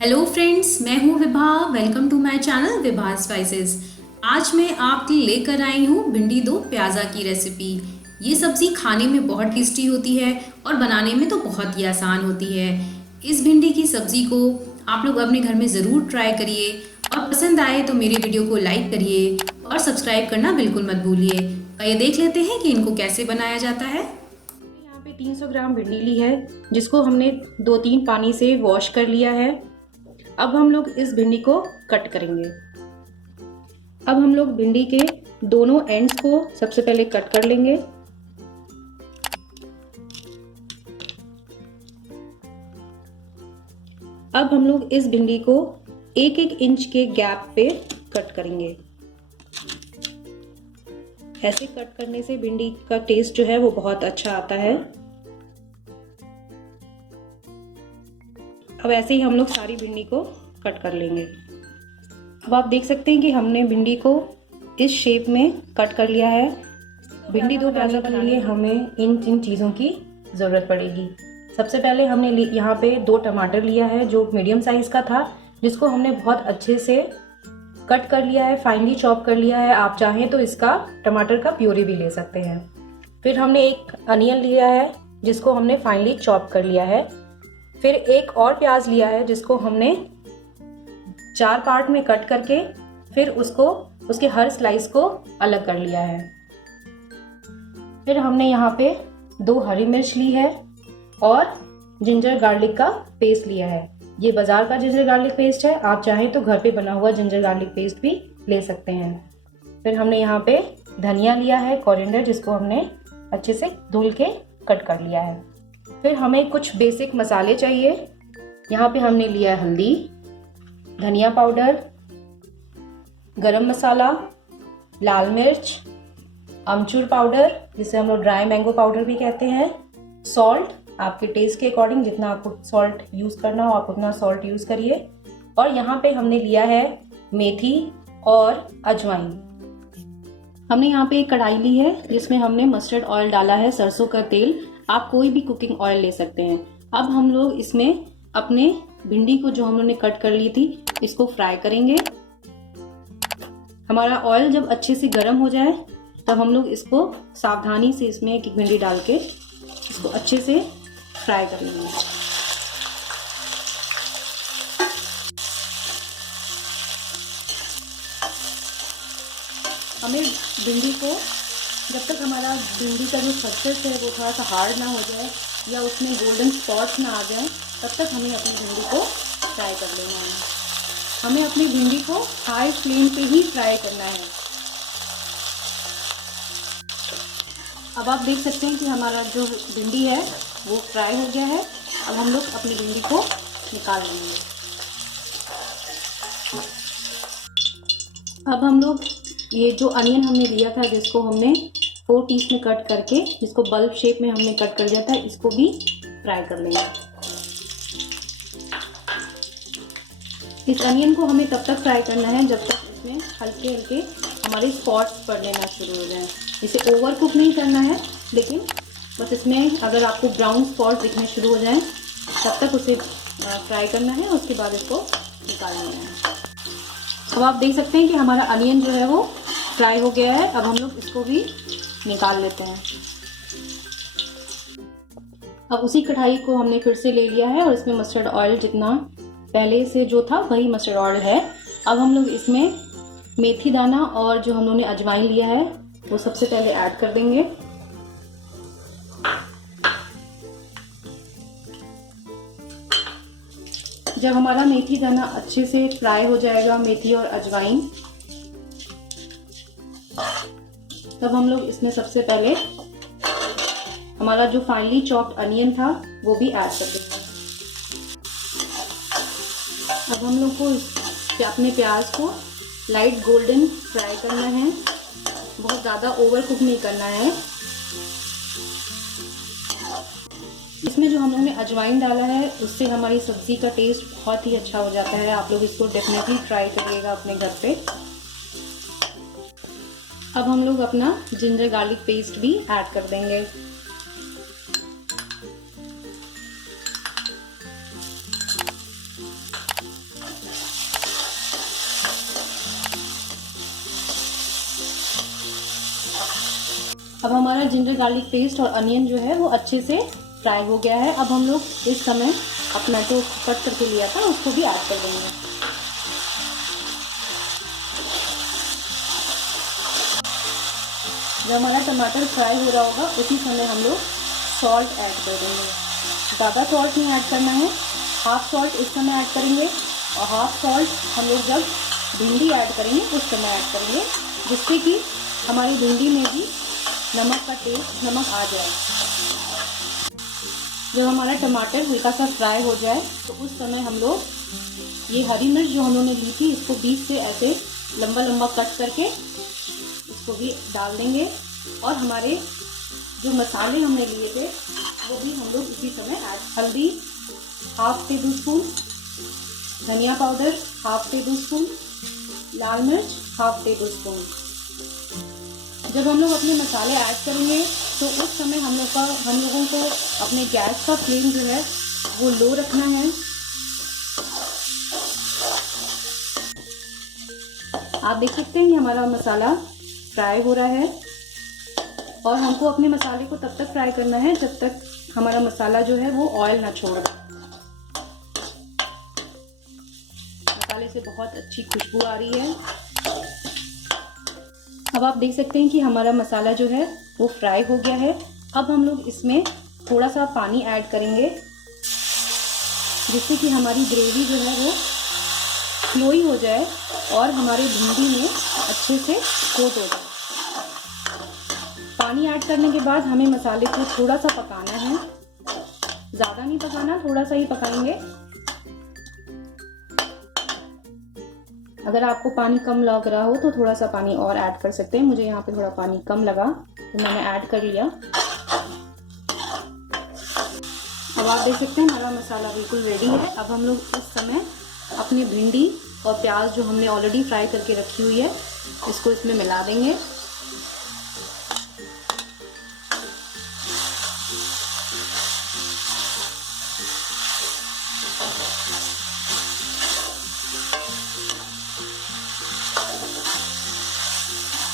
Hello friends, मैं हूँ Vibha. Welcome to my channel Vibha spices. आज मैं आपके लिए लेकर आई हूँ भिंडी दो प्याज़ा की रेसिपी। ये सब्ज़ी खाने में बहुत टेस्टी होती है और बनाने में तो बहुत ही आसान होती है। इस भिंडी की सब्ज़ी को आप लोग अपने घर में ज़रूर ट्राई करिए और पसंद आए तो मेरे वीडियो को लाइक करिए और सब्सक्राइब करना बिल्कुल मत भूलिए। ये देख लेते हैं कि इनको कैसे बनाया जाता है। यहाँ पे 300 ग्राम भिंडी ली है, जिसको हमने 2-3 पानी से वॉश कर लिया है। अब हम लोग इस भिंडी को कट करेंगे। अब हम लोग भिंडी के दोनों एंड्स को सबसे पहले कट कर लेंगे। अब हम लोग इस भिंडी को 1-1 इंच के गैप पे कट करेंगे। ऐसे कट करने से भिंडी का टेस्ट जो है वो बहुत अच्छा आता है। अब ऐसे ही हम लोग सारी भिंडी को कट कर लेंगे। अब आप देख सकते हैं कि हमने भिंडी को इस शेप में कट कर लिया है। भिंडी दो प्याज़ा के लिए हमें इन चीज़ों की ज़रूरत पड़ेगी। सबसे पहले हमने यहाँ पे 2 टमाटर लिया है जो मीडियम साइज़ का था, जिसको हमने बहुत अच्छे से कट कर लिया है, फाइनली चॉप कर लिया है। आप चाहें तो इसका टमाटर का प्यूरी भी ले सकते हैं। फिर हमने एक अनियन लिया है जिसको हमने फाइनली चॉप कर लिया है। फिर एक और प्याज लिया है जिसको हमने 4 पार्ट में कट करके फिर उसके हर स्लाइस को अलग कर लिया है। फिर हमने यहाँ पे 2 हरी मिर्च ली है और जिंजर गार्लिक का पेस्ट लिया है। ये बाजार का जिंजर गार्लिक पेस्ट है, आप चाहें तो घर पे बना हुआ जिंजर गार्लिक पेस्ट भी ले सकते हैं। फिर हमने यहाँ पे धनिया लिया है, कोरिएंडर, जिसको हमने अच्छे से धुल के कट कर लिया है। फिर हमें कुछ बेसिक मसाले चाहिए। यहाँ पे हमने लिया हल्दी, धनिया पाउडर, गरम मसाला, लाल मिर्च, अमचूर पाउडर जिसे हम लोग ड्राई मैंगो पाउडर भी कहते हैं, सॉल्ट आपके टेस्ट के अकॉर्डिंग, जितना आपको सॉल्ट यूज़ करना हो आप उतना सॉल्ट यूज़ करिए। और यहाँ पे हमने लिया है मेथी और अजवाइन। हमने यहाँ पे एक कढ़ाई ली है जिसमें हमने मस्टर्ड ऑयल डाला है, सरसों का तेल। आप कोई भी कुकिंग ऑयल ले सकते हैं। अब हम लोग इसमें अपने भिंडी को जो हम लोगों ने कट कर ली थी इसको फ्राई करेंगे। हमारा ऑयल जब अच्छे से गर्म हो जाए तब हम लोग इसको सावधानी से इसमें एक भिंडी डाल के इसको अच्छे से फ्राई कर लेंगे। हमें भिंडी को जब तक हमारा भिंडी का जो सरफेस है वो थोड़ा सा हार्ड ना हो जाए या उसमें गोल्डन स्पॉट्स ना आ जाए तब तक हमें अपनी भिंडी को फ्राई कर लेना है। हमें अपनी भिंडी को हाई फ्लेम पे ही फ्राई करना है। अब आप देख सकते हैं कि हमारा जो भिंडी है वो फ्राई हो गया है। अब हम लोग अपनी भिंडी को निकाल लेंगे। अब हम लोग ये जो अनियन हमने लिया था जिसको हमने 4 पीस में कट करके, जिसको बल्ब शेप में हमने कट कर दिया था, इसको भी फ्राई कर लेंगे। इस अनियन को हमें तब तक फ्राई करना है जब तक इसमें हल्के हल्के हमारे स्पॉट्स पड़ने ना शुरू हो जाएं। इसे ओवर कुक नहीं करना है, लेकिन बस इसमें अगर आपको ब्राउन स्पॉट्स दिखने शुरू हो जाएं तब तक उसे फ्राई करना है। उसके बाद इसको निकाल लेना है। अब आप देख सकते हैं कि हमारा अनियन जो है वो फ्राई हो गया है। अब हम लोग इसको भी निकाल लेते हैं। अब उसी कढ़ाई को हमने फिर से ले लिया है और इसमें मस्टर्ड ऑयल जितना पहले से जो था वही मस्टर्ड ऑयल है। अब हम लोग इसमें मेथी दाना और जो हम लोगों ने अजवाइन लिया है वो सबसे पहले ऐड कर देंगे। जब हमारा मेथी दाना अच्छे से फ्राई हो जाएगा, मेथी और अजवाइन, तब हम लोग इसमें सबसे पहले हमारा जो फाइनली चॉप्ड अनियन था वो भी ऐड कर देंगे। अब हम लोग को अपने प्याज को लाइट गोल्डन फ्राई करना है, बहुत ज़्यादा ओवर कुक नहीं करना है। इसमें जो हम लोगों ने अजवाइन डाला है उससे हमारी सब्ज़ी का टेस्ट बहुत ही अच्छा हो जाता है। आप लोग इसको डेफिनेटली ट्राई करिएगा अपने घर पे। अब हम लोग अपना जिंजर गार्लिक पेस्ट भी ऐड कर देंगे। अब हमारा जिंजर गार्लिक पेस्ट और अनियन जो है वो अच्छे से फ्राई हो गया है। अब हम लोग इस समय अपना जो कट करके लिया था उसको भी ऐड कर देंगे। जब हमारा टमाटर फ्राई हो रहा होगा उसी समय हम लोग सॉल्ट ऐड कर देंगे। ज़्यादा सॉल्ट नहीं ऐड करना है, हाफ सॉल्ट इस समय ऐड करेंगे और हाफ सॉल्ट हम लोग जब भिंडी ऐड करेंगे उस समय ऐड करेंगे, जिससे कि हमारी भिंडी में भी नमक का टेस्ट, नमक आ जाए। जब हमारा टमाटर हल्का सा फ्राई हो जाए तो उस समय हम लोग ये हरी मिर्च जो हम लोगों ने ली थी इसको बीच से ऐसे लंबा लंबा कट करके इसको भी डाल देंगे। और हमारे जो मसाले हमने लिए थे वो भी हम लोग इसी समय ऐड, हल्दी हाफ टेबल स्पून, धनिया पाउडर हाफ टेबल स्पून, लाल मिर्च हाफ टेबल स्पून। जब हम लोग अपने मसाले ऐड करेंगे तो उस समय हम लोगों को अपने गैस का फ्लेम जो है वो लो रखना है। आप देख सकते हैं कि हमारा मसाला फ्राई हो रहा है और हमको अपने मसाले को तब तक फ्राई करना है जब तक हमारा मसाला जो है वो ऑयल ना छोड़। मसाले से बहुत अच्छी खुशबू आ रही है। अब आप देख सकते हैं कि हमारा मसाला जो है वो फ्राई हो गया है। अब हम लोग इसमें थोड़ा सा पानी ऐड करेंगे जिससे कि हमारी ग्रेवी जो है वो फ्लोई हो जाए और हमारे भिंडी में अच्छे से कोट हो जाए। पानी ऐड करने के बाद हमें मसाले को थोड़ा सा पकाना है, ज़्यादा नहीं पकाना, थोड़ा सा ही पकाएंगे। अगर आपको पानी कम लग रहा हो तो थोड़ा सा पानी और ऐड कर सकते हैं। मुझे यहाँ पे थोड़ा पानी कम लगा तो मैंने ऐड कर लिया। अब आप देख सकते हैं हमारा मसाला बिल्कुल रेडी है। अब हम लोग इस समय अपनी भिंडी और प्याज जो हमने ऑलरेडी फ्राई करके रखी हुई है इसको इसमें मिला देंगे।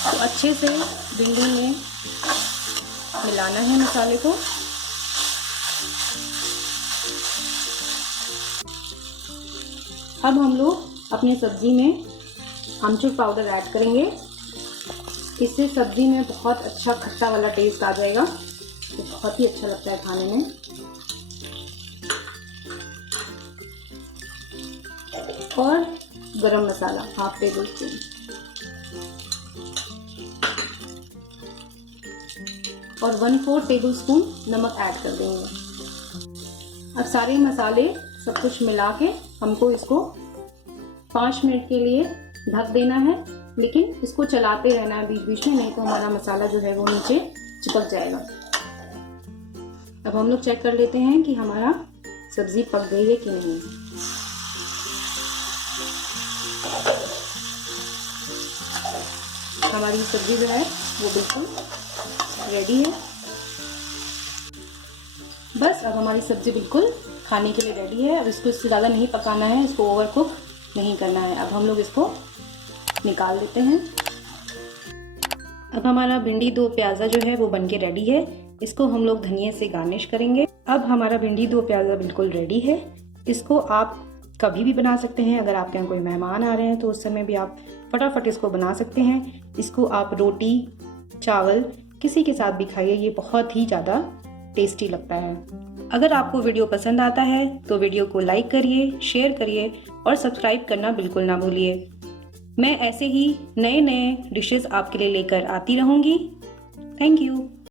तो अच्छे से भिंडी में मिलाना है मसाले को। अब हम लोग अपनी सब्जी में आमचूर पाउडर ऐड करेंगे। इससे सब्जी में बहुत अच्छा खट्टा वाला टेस्ट आ जाएगा, तो बहुत ही अच्छा लगता है खाने में। और गरम मसाला हाफ टेबल स्पून और 1/4 टेबल स्पून नमक ऐड कर देंगे। अब सारे मसाले सब कुछ मिला के हमको इसको 5 मिनट के लिए ढक देना है, लेकिन इसको चलाते रहना है बीच बीच में, नहीं तो हमारा मसाला जो है वो नीचे चिपक जाएगा। अब हम लोग चेक कर लेते हैं कि हमारा सब्जी पक गई है कि नहीं। हमारी सब्जी जो है वो बिल्कुल रेडी है। बस अब हमारी सब्जी बिल्कुल खाने के लिए रेडी है। अब इसको इससे ज़्यादा नहीं पकाना है, इसको ओवर कुक नहीं करना है। अब हम लोग इसको निकाल लेते हैं। अब हमारा भिंडी दो प्याज़ा जो है वो बनके रेडी है। इसको हम लोग धनिया से गार्निश करेंगे। अब हमारा भिंडी दो प्याज़ा बिल्कुल रेडी है। इसको आप कभी भी बना सकते हैं। अगर आपके यहाँ कोई मेहमान आ रहे हैं तो उस समय भी आप फटाफट इसको बना सकते हैं। इसको आप रोटी, चावल किसी के साथ भी खाइए, ये बहुत ही ज़्यादा टेस्टी लगता है। अगर आपको वीडियो पसंद आता है तो वीडियो को लाइक करिए, शेयर करिए और सब्सक्राइब करना बिल्कुल ना भूलिए। मैं ऐसे ही नए नए डिशेस आपके लिए लेकर आती रहूँगी। Thank you.